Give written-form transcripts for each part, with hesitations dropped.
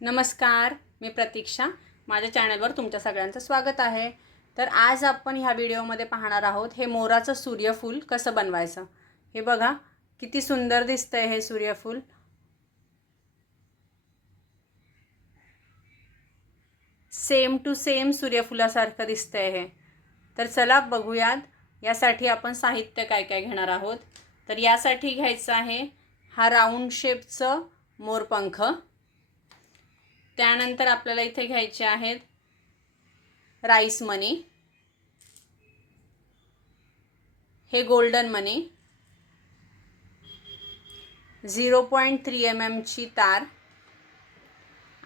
नमस्कार, मी प्रतीक्षा. माझ्या चॅनलवर तुमच्या सगळ्यांचं स्वागत आहे. तर आज आपण ह्या व्हिडिओमध्ये पाहणार आहोत हे मोराचं सूर्यफूल कसं बनवायचं. हे बघा किती सुंदर दिसतंय हे सूर्यफूल. सेम टू सेम सूर्यफुलासारखं दिसतंय हे. तर चला बघूयात यासाठी आपण साहित्य काय काय घेणार आहोत. तर यासाठी घ्यायचं आहे हा राऊंड शेपचं मोरपंख. त्यानंतर आपल्याला इथे घ्यायचे आहेत राईस मनी, हे गोल्डन मनी, 0.3 mm ची तार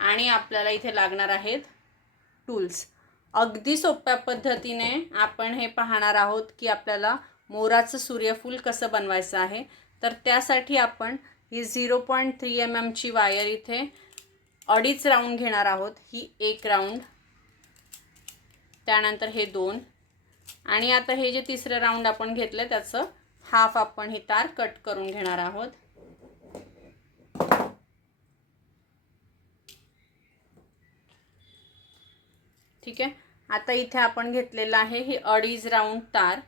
आणि आपल्याला इथे लागणार आहेत टूल्स. अगदी सोप्या पद्धतीने आपण हे पाहणार आहोत की आपल्याला मोराचं सूर्यफूल कसं बनवायचं आहे. तर त्यासाठी आपण ही 0.3 mm ची वायर इथे 2.5 राऊंड घेणार आहोत. ही 1 राऊंड, त्यानंतर हे 2 आणि आता हे जे तिसरं राऊंड आपण घेतलं त्याचं हाफ आपण ही तार कट करून घेणार आहोत. ठीक आहे. आता इथे आपण घेतलेला आहे ही 2.5 राऊंड तार.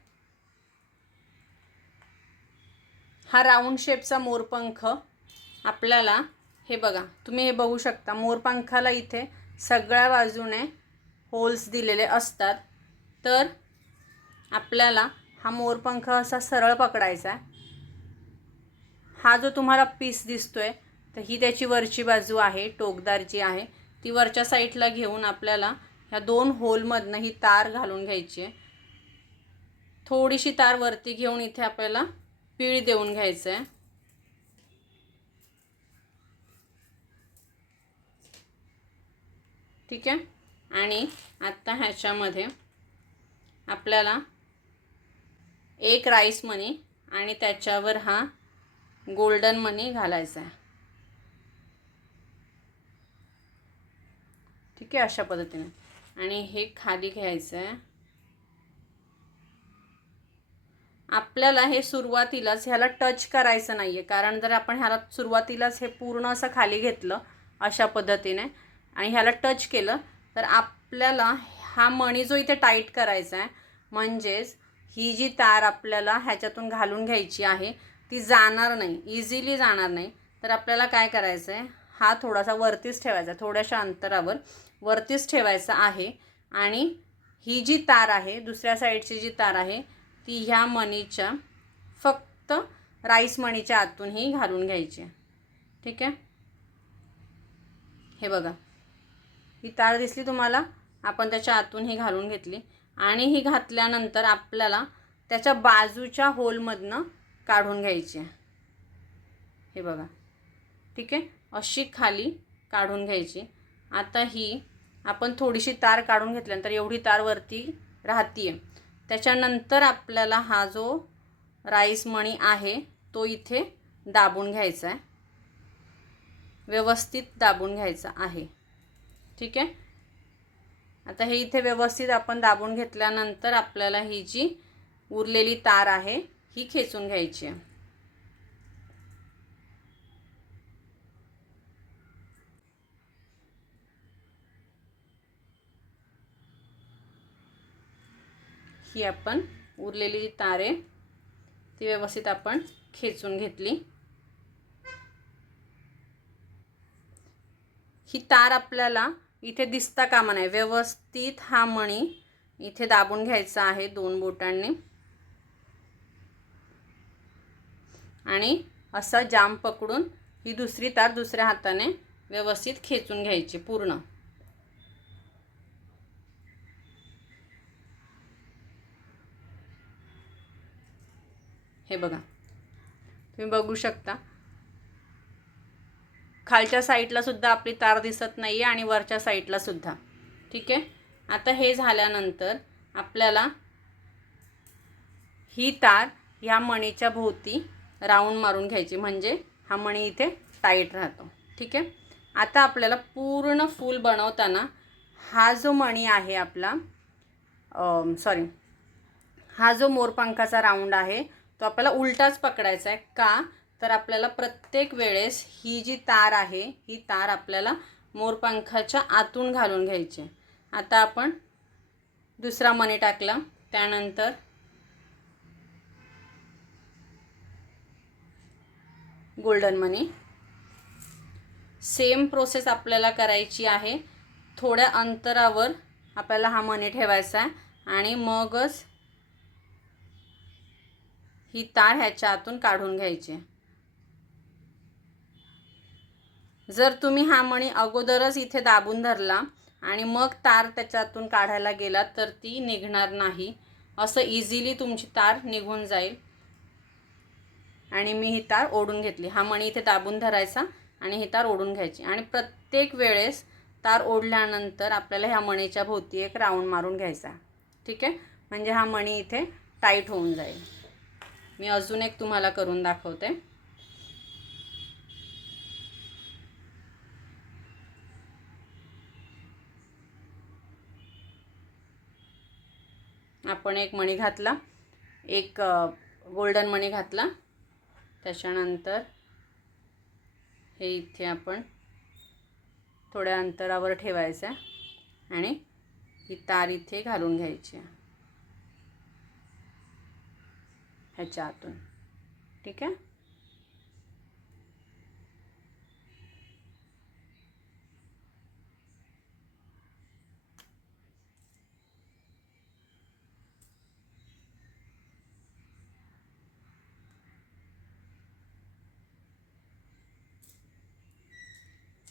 हा राऊंड शेपचा मोरपंख आपल्याला हे बघा, तुम्ही हे बघू शकता, मोरपंखाला इथे सगळ्या बाजूने होल्स दिलेले असतात. तर आपल्याला हा मोरपंख असा सरळ पकडायचा आहे. हा जो तुम्हाला पीस दिसतोय तर ही त्याची वरची बाजू आहे, टोकदार जी आहे ती वरच्या साईडला घेऊन आपल्याला ह्या 2 होलमधनं ही तार घालून घ्यायची आहे. थोडीशी तार वरती घेऊन इथे आपल्याला पीळ देऊन घ्यायचं आहे. ठीक आहे. आणि आता ह्याच्यामध्ये आपल्याला 1 राईस मनी आणि त्याच्यावर हा गोल्डन मनी घालायचा आहे. ठीक आहे, अशा पद्धतीने. आणि हे खाली घ्यायचं आहे. आपल्याला हे सुरुवातीलाच ह्याला टच करायचं नाही आहे, कारण जर आपण ह्याला सुरुवातीलाच हे पूर्ण असं खाली घेतलं अशा पद्धतीने आणि ह्याला टच केलं तर आपल्याला हा मणी जो इथे टाईट करायचा आहे, म्हणजेच ही जी तार आपल्याला ह्याच्यातून घालून घ्यायची आहे ती जाणार नाही, इझिली जाणार नाही. तर आपल्याला काय करायचं आहे, हा थोडासा वरतीच ठेवायचा, थोड्याशा अंतरावर वरतीच ठेवायचा आहे. आणि ही जी तार आहे, दुसऱ्या साईडची जी तार आहे ती ह्या मणीच्या फक्त राईस मणीच्या आतून ही घालून घ्यायची. ठीक आहे. हे बघा, ही तार दिसली तुम्हाला, आपण त्याच्या आतून ही घालून घेतली आणि ही घातल्यानंतर आपल्याला त्याच्या बाजूच्या होलमधनं काढून घ्यायची. हे बघा. ठीक आहे, अशी खाली काढून घ्यायची. आता ही आपण थोडीशी तार काढून घेतल्यानंतर एवढी तार वरती राहतीये. त्याच्यानंतर आपल्याला हा जो राईस मणी आहे तो इथे दाबून घ्यायचा आहे, व्यवस्थित दाबून घ्यायचा आहे. ठीक आहे. आता हे इथे व्यवस्थित आपण दाबून घेतल्यानंतर आपल्याला ही जी उरलेली तार आहे ही खेचून घ्यायची आहे. ही आपण उरलेली जी तार आहे ती व्यवस्थित आपण खेचून घेतली. ही तार आपल्याला इथे दिसता कामा नये, व्यवस्थित हा मणी इथे दाबून घ्यायचा आहे 2 बोटांनी आणि असा जाम पकडून ही दुसरी तार दुसऱ्या हाताने व्यवस्थित खेचून घ्यायची पूर्ण. हे बघा, तुम्ही बघू शकता खालच्या साईडला सुद्धा आपली तार दिसत नाही आहे आणि वरच्या साईडला सुद्धा. ठीक आहे. आता हे झाल्यानंतर आपल्याला ही तार ह्या मणीच्या भोवती राऊंड मारून घ्यायची, म्हणजे हा मणी इथे टाईट राहतो. ठीक आहे. आता आपल्याला पूर्ण फूल बनवताना हा जो मणी आहे आपला, हा जो मोरपंखाचा राऊंड आहे तो आपल्याला उलटाच पकडायचा आहे. का तर आपल्याला प्रत्येक वेळेस ही जी तार आहे ही तार आपल्याला मोरपंखाच्या आतून घालून घ्यायचे. आता आपण दुसरा मणी टाकला, त्यानंतर गोल्डन मणी. सेम प्रोसेस आपल्याला करायची आहे. थोड्या अंतरावर आपल्याला हा मणी ठेवायचा आहे आणि मगच ही तार ह्याच्या आतून काढून घ्यायची. जर तुम्ही हा मणी अगोदरच इथे दाबून धरला आणि मग तार त्याच्यातून काढायला गेला तर ती निघणार नाही. असं इझिली तुमची तार निघून जाईल. आणि मी ही तार ओढून घेतली. हा मणी इथे दाबून धरायचा आणि ही तार ओढून घ्यायची. आणि प्रत्येक वेळेस तार ओढल्यानंतर आपल्याला ह्या मणीच्या भोवती एक राऊंड मारून घ्यायचा. ठीक आहे, म्हणजे हा मणी इथे टाईट होऊन जाईल. मी अजून एक तुम्हाला करून दाखवते. आपण एक मणी घातला, एक गोल्डन मणी घातला, त्याच्यानंतर हे इथे आपण थोड्या अंतरावर ठेवायचं आणि ही तार इथे घालून घ्यायची ह्याच्या आतून. ठीक आहे,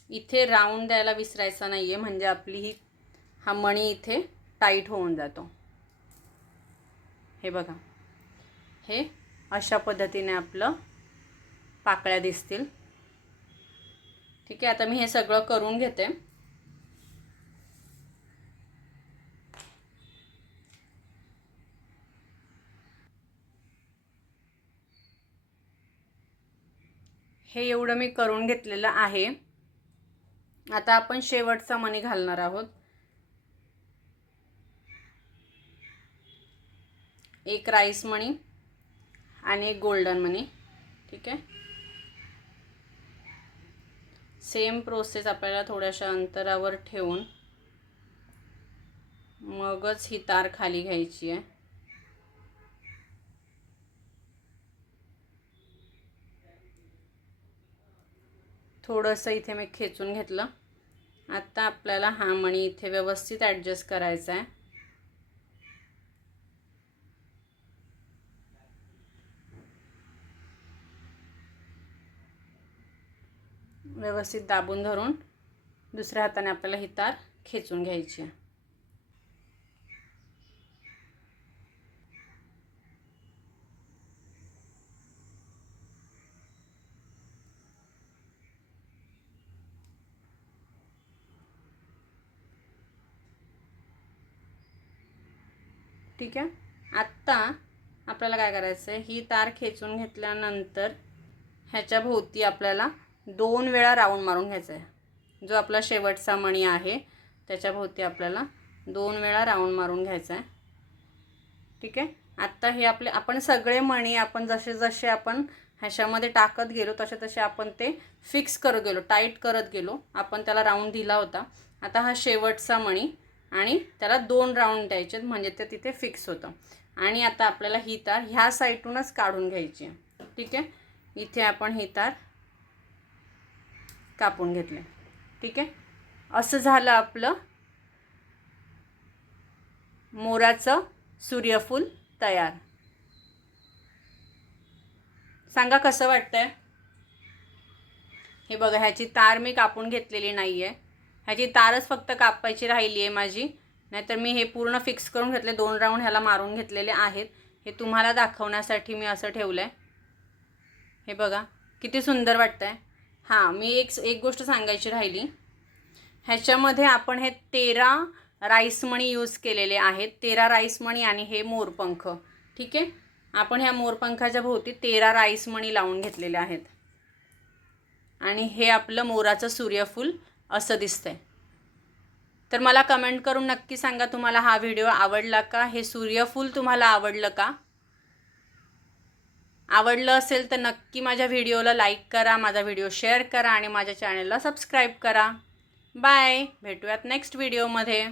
इथे राऊंड द्यायला विसरायचा नाही आहे, म्हणजे आपली हा मणी इथे टाईट होऊन जातो. हे बघा, हे अशा पद्धतीने आपलं पाकळ्या दिसतील. ठीक आहे, आता मी हे सगळं करून घेते. हे एवढं मी करून घेतलेलं आहे. आता आपण शेवटचा मणी घालणार आहोत. एक राईस मणी आणि एक गोल्डन मणी. ठीक आहे, सेम प्रोसेस आपल्याला थोड्याशा अंतरावर ठेवून मगच ही तार खाली घ्यायची आहे. थोडंसं इथे मी खेचून घेतलं. आता आपल्याला हा मणी इथे व्यवस्थित ॲडजस्ट करायचा आहे. व्यवस्थित दाबून धरून दुसऱ्या हाताने आपल्याला ही तार खेचून घ्यायची आहे. ठीक आहे, आत्ता आपल्याला काय करायचं आहे, ही तार खेचून घेतल्यानंतर ह्याच्या भोवती आपल्याला 2 वेळा राऊंड मारून घ्यायचा आहे. जो आपला शेवटचा मणी आहे त्याच्या भोवती आपल्याला 2 वेळा राऊंड मारून घ्यायचा आहे. ठीक आहे, आत्ता हे आपण सगळे मणी आपण जसे जसे आपण ह्याच्यामध्ये टाकत गेलो तसे तसे आपण ते फिक्स करत गेलो, टाईट करत गेलो. आपण त्याला राऊंड दिला होता. आता हा शेवटचा मणी आणि त्याला 2 राऊंड द्यायचे, म्हणजे ते तिथे फिक्स होतं. आणि आता आपल्याला ही तार ह्या साईडूनच काढून घ्यायची. ठीक आहे, इथे आपण ही तार कापून घेतले. ठीक आहे, असं झालं आपलं मोराचं सूर्यफूल तयार. सांगा कसं वाटतंय. हे बघा, ह्याची तार मी कापून घेतलेली नाही आहे. ह्याची तारच फक्त कापायची राहिली आहे माझी, नाहीतर मी हे पूर्ण फिक्स करून घेतले. 2 राऊंड ह्याला मारून घेतलेले आहेत. हे तुम्हाला दाखवण्यासाठी मी असं ठेवलं आहे. हे बघा किती सुंदर वाटतंय. हां, मी एक गोष्ट सांगायची राहिली. ह्याच्यामध्ये आपण हे 13 राईस मणी यूज केलेले आहेत. 13 राईस मणी आणि हे मोरपंख. ठीक आहे, आपण ह्या मोरपंखाच्या भोवती 13 राईस मणी लावून घेतलेले आहेत. आणि हे आपलं मोराचं सूर्यफूल असं दिसतंय. तर मला कमेंट करून नक्की सांगा तुम्हाला हा व्हिडिओ आवडला का. हे सूर्यफूल तुम्हाला आवडलं का. आवडलं असेल तर नक्की माझ्या व्हिडिओला लाईक करा, माझा व्हिडिओ शेअर करा आणि माझ्या चॅनलला सबस्क्राईब करा. बाय, भेटूयात नेक्स्ट व्हिडिओमध्ये.